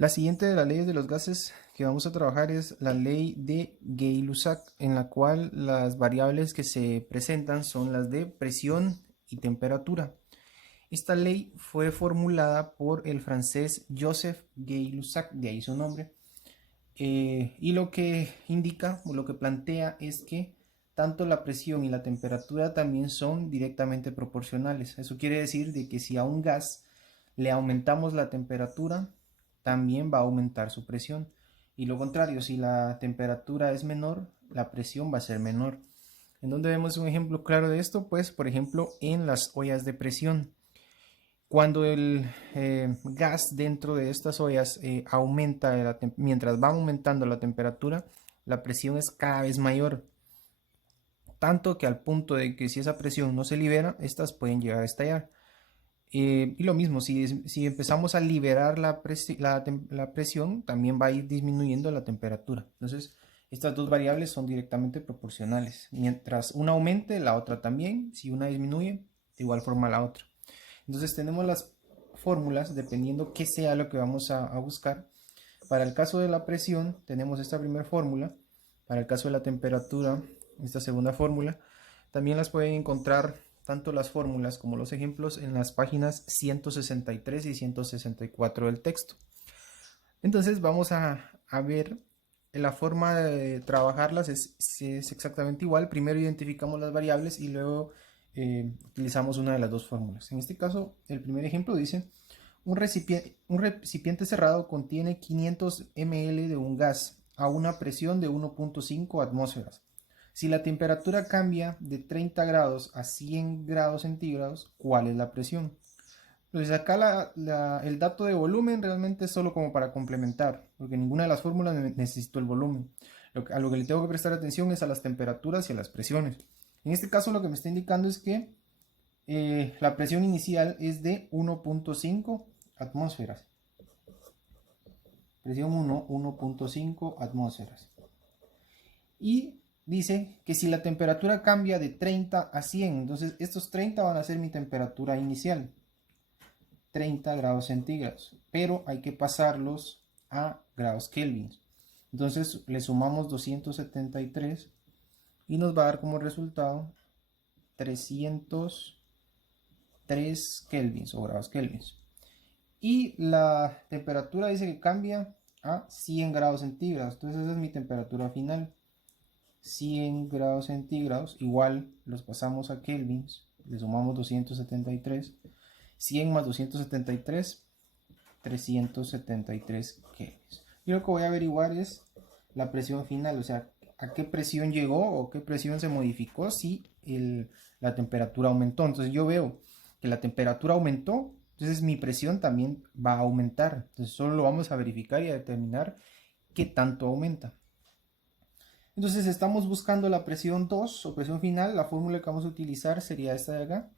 La siguiente de las leyes de los gases que vamos a trabajar es la ley de Gay-Lussac, en la cual las variables que se presentan son las de presión y temperatura. Esta ley fue formulada por el francés Joseph Gay-Lussac, de ahí su nombre, y lo que indica o lo que plantea es que tanto la presión y la temperatura también son directamente proporcionales. Eso quiere decir de que si a un gas le aumentamos la temperatura, también va a aumentar su presión. Y lo contrario, si la temperatura es menor, la presión va a ser menor. ¿En dónde vemos un ejemplo claro de esto? Pues, por ejemplo, en las ollas de presión. Cuando el gas dentro de estas ollas aumenta, mientras va aumentando la temperatura, la presión es cada vez mayor. Tanto que al punto de que si esa presión no se libera, estas pueden llegar a estallar. Y lo mismo, si empezamos a liberar la presión, también va a ir disminuyendo la temperatura. Entonces, estas dos variables son directamente proporcionales. Mientras una aumente, la otra también. Si una disminuye, de igual forma la otra. Entonces, tenemos las fórmulas dependiendo qué sea lo que vamos a buscar. Para el caso de la presión, tenemos esta primera fórmula. Para el caso de la temperatura, esta segunda fórmula. También las pueden encontrar tanto las fórmulas como los ejemplos en las páginas 163 y 164 del texto. Entonces vamos a ver la forma de trabajarlas es exactamente igual. Primero identificamos las variables y luego utilizamos una de las dos fórmulas. En este caso, el primer ejemplo dice, un recipiente cerrado contiene 500 ml de un gas a una presión de 1.5 atmósferas. Si la temperatura cambia de 30 grados a 100 grados centígrados, ¿cuál es la presión? Entonces acá el dato de volumen realmente es solo como para complementar, porque ninguna de las fórmulas necesito el volumen. A lo que le tengo que prestar atención es a las temperaturas y a las presiones. En este caso lo que me está indicando es que la presión inicial es de 1.5 atmósferas. Presión 1.5 atmósferas. Y dice que si la temperatura cambia de 30 a 100, entonces estos 30 van a ser mi temperatura inicial, 30 grados centígrados, pero hay que pasarlos a grados Kelvin. Entonces le sumamos 273 y nos va a dar como resultado 303 kelvins o grados kelvins. Y la temperatura dice que cambia a 100 grados centígrados, entonces esa es mi temperatura final. 100 grados centígrados, igual los pasamos a kelvins, le sumamos 273, 100 más 273, 373 kelvins. Y lo que voy a averiguar es la presión final, o sea, a qué presión llegó o qué presión se modificó si la temperatura aumentó. Entonces yo veo que la temperatura aumentó, entonces mi presión también va a aumentar. Entonces solo lo vamos a verificar y a determinar qué tanto aumenta. Entonces estamos buscando la presión 2 o presión final. La fórmula que vamos a utilizar sería esta de acá.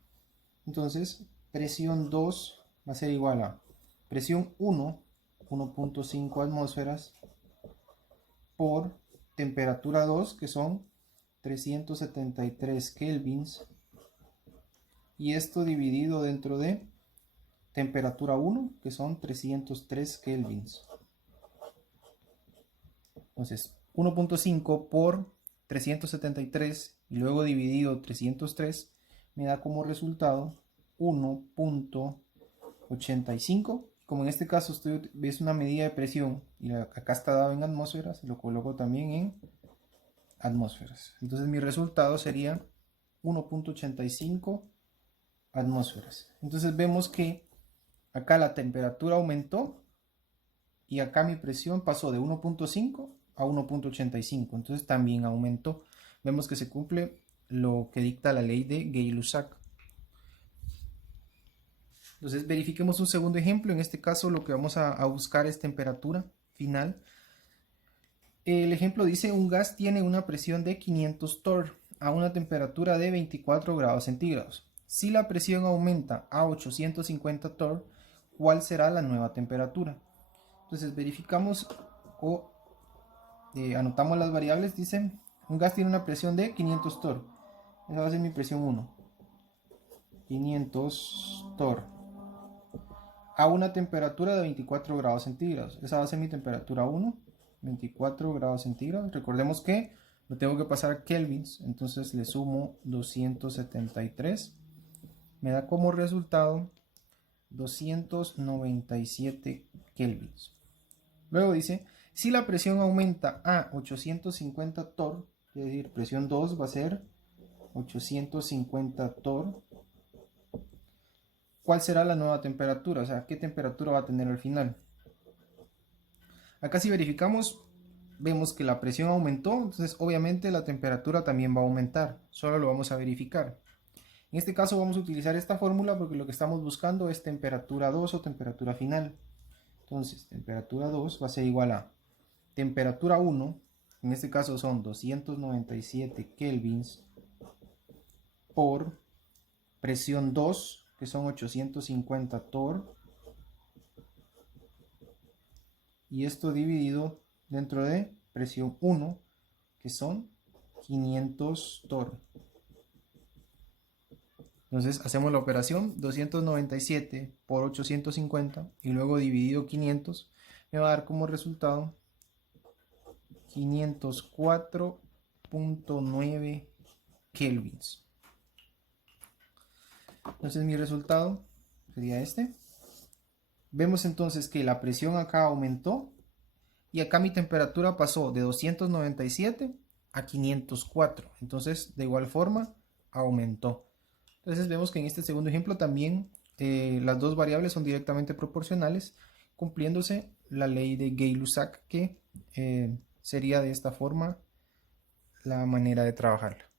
Entonces presión 2 va a ser igual a presión 1, 1.5 atmósferas, por temperatura 2, que son 373 kelvins. Y esto dividido dentro de temperatura 1, que son 303 kelvins. Entonces 1.5 por 373 y luego dividido 303 me da como resultado 1.85. Como en este caso es una medida de presión y acá está dado en atmósferas, lo coloco también en atmósferas. Entonces mi resultado sería 1.85 atmósferas. Entonces vemos que acá la temperatura aumentó y acá mi presión pasó de 1.5 a 1.85, entonces también aumentó. Vemos que se cumple lo que dicta la ley de Gay-Lussac. Entonces verifiquemos un segundo ejemplo. En este caso lo que vamos a buscar es temperatura final. El ejemplo dice un gas tiene una presión de 500 torr a una temperatura de 24 grados centígrados. Si la presión aumenta a 850 torr, ¿cuál será la nueva temperatura? Entonces verificamos o anotamos las variables. Dice un gas tiene una presión de 500 torr. Esa va a ser mi presión 1. 500 torr. a una temperatura de 24 grados centígrados. Esa va a ser mi temperatura 1, 24 grados centígrados. Recordemos que lo tengo que pasar a kelvins, entonces le sumo 273. Me da como resultado 297 kelvins. Luego dice, si la presión aumenta a 850 torr, es decir, presión 2 va a ser 850 torr, ¿cuál será la nueva temperatura? O sea, ¿qué temperatura va a tener al final? Acá si verificamos, vemos que la presión aumentó, entonces obviamente la temperatura también va a aumentar. Solo lo vamos a verificar. En este caso vamos a utilizar esta fórmula porque lo que estamos buscando es temperatura 2 o temperatura final. Entonces, temperatura 2 va a ser igual a temperatura 1, en este caso son 297 kelvins, por presión 2, que son 850 torr, y esto dividido dentro de presión 1, que son 500 torr. Entonces hacemos la operación 297 por 850 y luego dividido 500 me va a dar como resultado 504.9 kelvins. Entonces mi resultado sería este. Vemos entonces que la presión acá aumentó y acá mi temperatura pasó de 297 a 504. Entonces de igual forma aumentó. Entonces vemos que en este segundo ejemplo también las dos variables son directamente proporcionales, cumpliéndose la ley de Gay-Lussac, que sería de esta forma la manera de trabajarla.